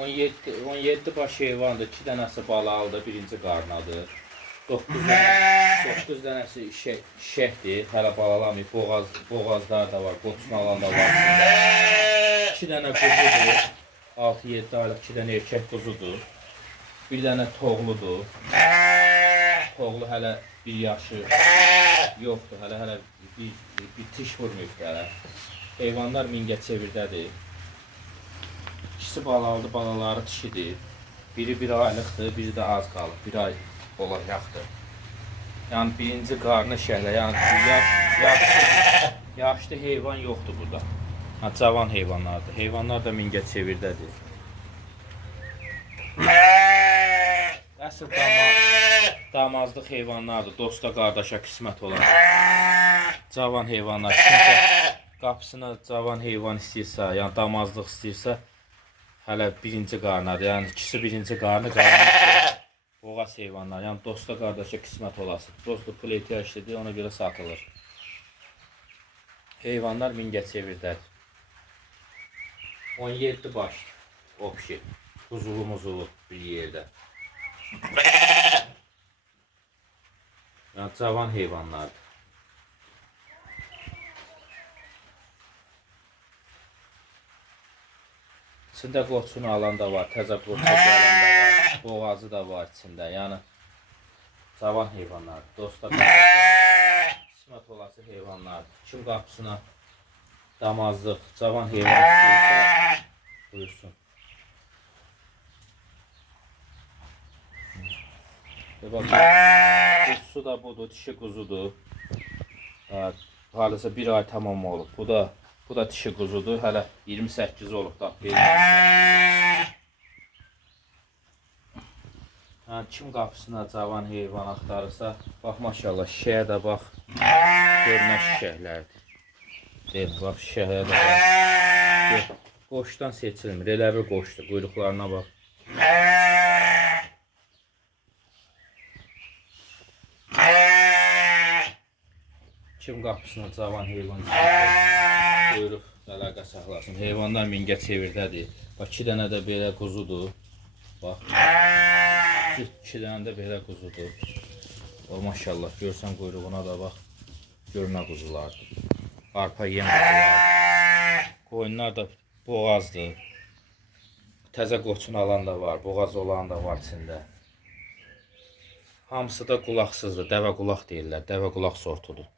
17 baş heyvandır. 2 dənəsi balalıdır, birinci qarnadır. 9 dənəsi şəhdir, hələ balalamayıb. Boğazlar da var, qoçun alan da var. 2 dənə quzudur. 6-7 aylıq 2 dənə erkək quzudur. Bir dənə toğludur. Toğlu hələ 1 yaşı yoxdur. Hələ bir tiş vurmayıb hələ. Heyvanlar Mingəçevirdədir. İkisi balalıdır, balaları dişidir. Biri 1 aylıqdır, biri də az qalıb. 1 ay olacaqdır. Yəni birinci qarnı şəhlə, yəni yaşlı heyvan yoxdur burada. Cavan heyvanlardır. Heyvanlar da Mingəçevirdədir. Əsl damazlıq heyvanlardır. Dosta, qardaşa qismət olan. Cavan heyvanlar. Kimsə qapısına cavan heyvan istəyirsə, yəni damazlıq istəyirsə, hələ birinci qarnadır. Yəni ikisi birinci qarnı boğaz heyvanlar. Yəni dosta, qardaşa qismət olası. Dostu pul ehtiyaclıdır, ona görə satılır. Heyvanlar Mingəçevirdədir. 17 baş opşi. Huzulu bir yerdə. Yəni cavan heyvanlardır. İçində qoçunu alan da var, təzə qoçunu alan da var, boğazı da var içində. Yəni cavan heyvanlardır. Dostlar, qismət olası heyvanlardır. Kim qapısına damazlıq, cavan heyvan istəyirsə, buyursun. Quzusu da budur, dişi quzudur. Hardasa 1 ay tamam olub. Bu da dişi quzudur. Hələ 28 olub da. Kim qapısına cavan heyvan axtarırsa, bax maşallah şişəyə də bax. Görünən şişəklərdir. Deyil, bax şişəyə də bax. Qoşdan seçilmir. Elə bir qoşdur. Quyruqlarına bax. Kim qapısına cavan heyvan istəyirsə, buyurub əlaqə saxlasın. Heyvanlar Mingəçevirdədir. Bax 2 dənə də belə quzudur. Bax. 2 dənə də belə quzudur. O maşallah görsən quyruğuna da bax. Görünə quzulardır. Arpa yeyən quzulardır. Qoyunlar da boğazdır. Təzə qoçun alan da var, boğaz olan da var içində. Hamısı da qulaqsızdır. Dəvə qulaq deyirlər. Dəvə qulaq sortudur.